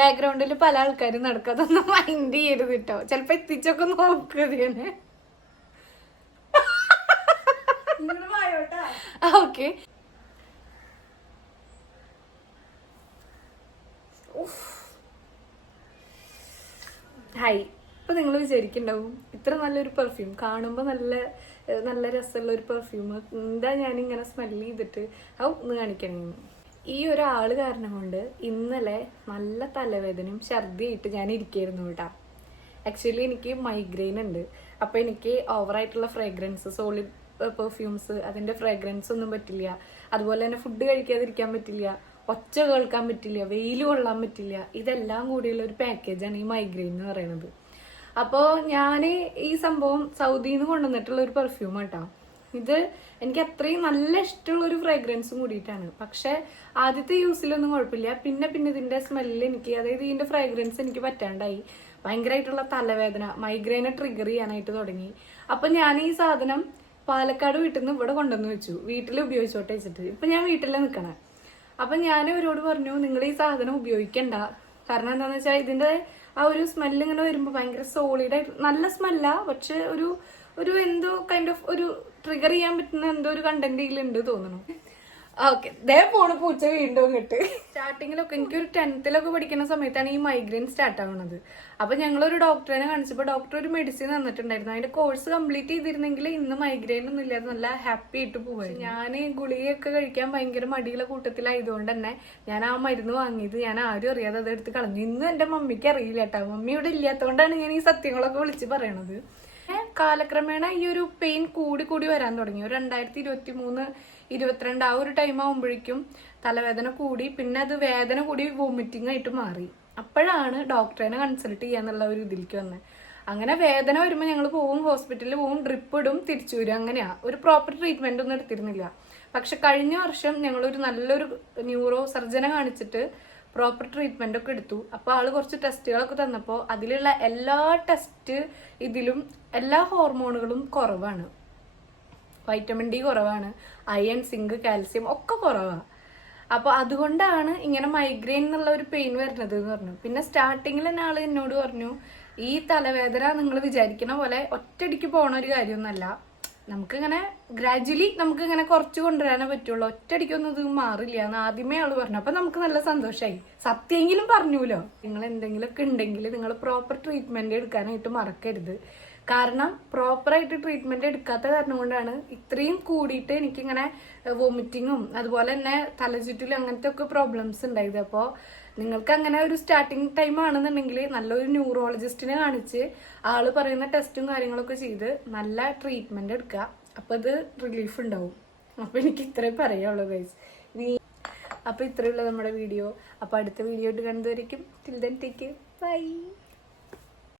ബാക്ക്ഗ്രൗണ്ടിൽ പല ആൾക്കാരും നടക്കാതൊന്നും മൈൻഡ് ചെയ്യരുത് കേട്ടോ. ചിലപ്പോ എത്തിച്ചൊക്കെ നോക്കുകയാണ്. ഓക്കെ. ഹായ്. ഇപ്പൊ നിങ്ങൾ വിചാരിക്കുന്നുണ്ടാവും ഇത്ര നല്ലൊരു പെർഫ്യൂം കാണുമ്പോൾ നല്ല നല്ല രസമുള്ള ഒരു പെർഫ്യൂം എന്താ ഞാനിങ്ങനെ സ്മെല് ചെയ്തിട്ട് ഒന്ന് കാണിക്കണേ. ഈ ഒരാള് കാരണം കൊണ്ട് ഇന്നലെ നല്ല തലവേദനയും ഛർദിയായിട്ട് ഞാൻ ഇരിക്കായിരുന്നു കേട്ടാ. ആക്ച്വലി എനിക്ക് മൈഗ്രെയിൻ ഉണ്ട്. അപ്പൊ എനിക്ക് ഓവറായിട്ടുള്ള ഫ്രേഗ്രൻസ്, സോളിഡ് പെർഫ്യൂംസ്, അതിന്റെ ഫ്രേഗ്രൻസ് ഒന്നും പറ്റില്ല. അതുപോലെ തന്നെ ഫുഡ് കഴിക്കാതിരിക്കാൻ പറ്റില്ല, ഒച്ച കേൾക്കാൻ പറ്റില്ല, വെയിൽ കൊള്ളാൻ പറ്റില്ല. ഇതെല്ലാം കൂടിയുള്ള ഒരു പാക്കേജാണ് ഈ മൈഗ്രെയിൻ എന്ന് പറയുന്നത്. അപ്പോൾ ഞാൻ ഈ സംഭവം സൗദിയിൽ നിന്ന് കൊണ്ടുവന്നിട്ടുള്ള ഒരു പെർഫ്യൂം കേട്ടോ. ഇത് എനിക്ക് അത്രയും നല്ല ഇഷ്ടമുള്ള ഒരു ഫ്രേഗ്രൻസും കൂടിയിട്ടാണ്. പക്ഷെ ആദ്യത്തെ യൂസിലൊന്നും കുഴപ്പമില്ല. പിന്നെ ഇതിന്റെ സ്മെല്ല് എനിക്ക്, അതായത് ഇതിന്റെ ഫ്രേഗ്രൻസ് എനിക്ക് പറ്റാണ്ടായി. ഭയങ്കരമായിട്ടുള്ള തലവേദന, മൈഗ്രെയിനെ ട്രിഗർ ചെയ്യാനായിട്ട് തുടങ്ങി. അപ്പൊ ഞാൻ ഈ സാധനം പാലക്കാട് വീട്ടിൽ നിന്ന് ഇവിടെ കൊണ്ടുവന്ന് വെച്ചു, വീട്ടിൽ ഉപയോഗിച്ചോട്ടെ വെച്ചിട്ട്. ഇപ്പൊ ഞാൻ വീട്ടിലാണ് നിൽക്കണേ. അപ്പൊ ഞാൻ ഇവരോട് പറഞ്ഞു, നിങ്ങൾ ഈ സാധനം ഉപയോഗിക്കണ്ട. കാരണം എന്താന്ന് വെച്ചാൽ ഇതിന്റെ ആ ഒരു സ്മെല്ല് ഇങ്ങനെ വരുമ്പോ ഭയങ്കര സോളിഡ് ആയിട്ട് നല്ല സ്മെല്ലാ. പക്ഷെ ഒരു എന്തോ കൈൻഡ് ഓഫ് ഒരു ട്രിഗർ ചെയ്യാൻ പറ്റുന്ന എന്തോ ഒരു കണ്ടന്റ് ഇതിലുണ്ട് തോന്നുന്നു. ഓക്കെ, ദേ പോണ് പൂച്ച വീണ്ടും ഇങ്ങോട്ട്. സ്റ്റാർട്ടിങ്ങിലൊക്കെ എനിക്കൊരു 10th പഠിക്കുന്ന സമയത്താണ് ഈ മൈഗ്രെയിൻ സ്റ്റാർട്ട് ആവുന്നത്. അപ്പൊ ഞങ്ങളൊരു ഡോക്ടറിനെ കാണിച്ചപ്പോൾ ഡോക്ടർ ഒരു മെഡിസിൻ തന്നിട്ടുണ്ടായിരുന്നു. അതിന്റെ കോഴ്സ് കംപ്ലീറ്റ് ചെയ്തിരുന്നെങ്കിൽ ഇന്ന് മൈഗ്രെയിൻ ഒന്നും ഇല്ലാതെ നല്ല ഹാപ്പി ആയിട്ട് പോവായിരുന്നു. ഞാൻ ഗുളികയൊക്കെ കഴിക്കാൻ ഭയങ്കര മടിയുള്ള കൂട്ടത്തിലായതുകൊണ്ട് തന്നെ ഞാൻ ആ മരുന്ന് വാങ്ങിയത് ഞാൻ ആരും അറിയാതെ അതെടുത്ത് കളഞ്ഞു. ഇന്നും എന്റെ മമ്മിക്ക് അറിയില്ല കേട്ടോ. മമ്മി ഇവിടെ ഇല്ലാത്തതുകൊണ്ടാണ് ഞാൻ ഈ സത്യങ്ങളൊക്കെ വിളിച്ച് പറയണത്. കാലക്രമേണ ഈ ഒരു പെയിൻ കൂടി വരാൻ തുടങ്ങി. ഒരു 2023, 22 ആ ഒരു ടൈം ആവുമ്പോഴേക്കും തലവേദന കൂടി. പിന്നെ അത് വേദന കൂടി വോമിറ്റിംഗ് ആയിട്ട് മാറി. അപ്പോഴാണ് ഡോക്ടറിനെ കൺസൾട്ട് ചെയ്യാന്നുള്ള ഒരു ഇതിലേക്ക് വന്നത്. അങ്ങനെ വേദന വരുമ്പോൾ ഞങ്ങൾ പോവും, ഹോസ്പിറ്റലിൽ പോവും, ഡ്രിപ്പ് ഇടും, തിരിച്ചു വരും. അങ്ങനെയാ, ഒരു പ്രോപ്പർ ട്രീറ്റ്മെന്റ് ഒന്നും എടുത്തിരുന്നില്ല. പക്ഷെ കഴിഞ്ഞ വർഷം ഞങ്ങളൊരു നല്ലൊരു ന്യൂറോ സർജനെ കാണിച്ചിട്ട് പ്രോപ്പർ ട്രീറ്റ്മെന്റ് ഒക്കെ എടുത്തു. അപ്പോൾ ആള് കുറച്ച് ടെസ്റ്റുകളൊക്കെ തന്നപ്പോൾ അതിലുള്ള എല്ലാ ടെസ്റ്റ് ഇതിലും എല്ലാ ഹോർമോണുകളും കുറവാണ്. വൈറ്റമിൻ ഡി കുറവാണ്, അയൺ, സിങ്ക്, കാൽസ്യം ഒക്കെ കുറവാണ്. അപ്പോൾ അതുകൊണ്ടാണ് ഇങ്ങനെ മൈഗ്രെയിൻ എന്നുള്ള ഒരു പെയിൻ വരുന്നത് എന്ന് പറഞ്ഞു. പിന്നെ സ്റ്റാർട്ടിങ്ങിൽ തന്നെ ആള് എന്നോട് പറഞ്ഞു, ഈ തലവേദന നിങ്ങൾ വിചാരിക്കുന്ന പോലെ ഒറ്റയടിക്ക് പോണ ഒരു കാര്യമൊന്നുമല്ല, നമുക്കിങ്ങനെ ഗ്രാജുവലി നമുക്കിങ്ങനെ കുറച്ച് കൊണ്ടുവരാനേ പറ്റുള്ളൂ, ഒറ്റയടിക്കൊന്നും ഇത് മാറില്ല എന്ന് ആദ്യമേ ആള് പറഞ്ഞു. അപ്പൊ നമുക്ക് നല്ല സന്തോഷമായി. സത്യമെങ്കിലും പറഞ്ഞുല്ലോ. നിങ്ങൾ എന്തെങ്കിലുമൊക്കെ ഉണ്ടെങ്കിൽ നിങ്ങൾ പ്രോപ്പർ ട്രീറ്റ്മെന്റ് എടുക്കാനായിട്ട് മറക്കരുത്. കാരണം പ്രോപ്പറായിട്ട് ട്രീറ്റ്മെന്റ് എടുക്കാത്ത കാരണം കൊണ്ടാണ് ഇത്രയും കൂടിയിട്ട് എനിക്കിങ്ങനെ വോമിറ്റിങ്ങും അതുപോലെ തന്നെ തലചുറ്റിലും അങ്ങനത്തെ ഒക്കെ പ്രോബ്ലംസ് ഉണ്ടായത്. അപ്പോൾ നിങ്ങൾക്ക് അങ്ങനെ ഒരു സ്റ്റാർട്ടിങ് ടൈം ആണെന്നുണ്ടെങ്കിൽ നല്ലൊരു ന്യൂറോളജിസ്റ്റിനെ കാണിച്ച് ആള് പറയുന്ന ടെസ്റ്റും കാര്യങ്ങളൊക്കെ ചെയ്ത് നല്ല ട്രീറ്റ്മെന്റ് എടുക്കുക. അപ്പൊ ഇത് റിലീഫ് ഉണ്ടാവും. അപ്പൊ എനിക്ക് ഇത്രേ പറയാനുള്ളൂ ഗൈസ്. അപ്പൊ ഇത്രയുള്ള നമ്മുടെ വീഡിയോ. അപ്പൊ അടുത്ത വീഡിയോ ആയിട്ട് കണ്ടുവരിക്കും. Till then take care, by.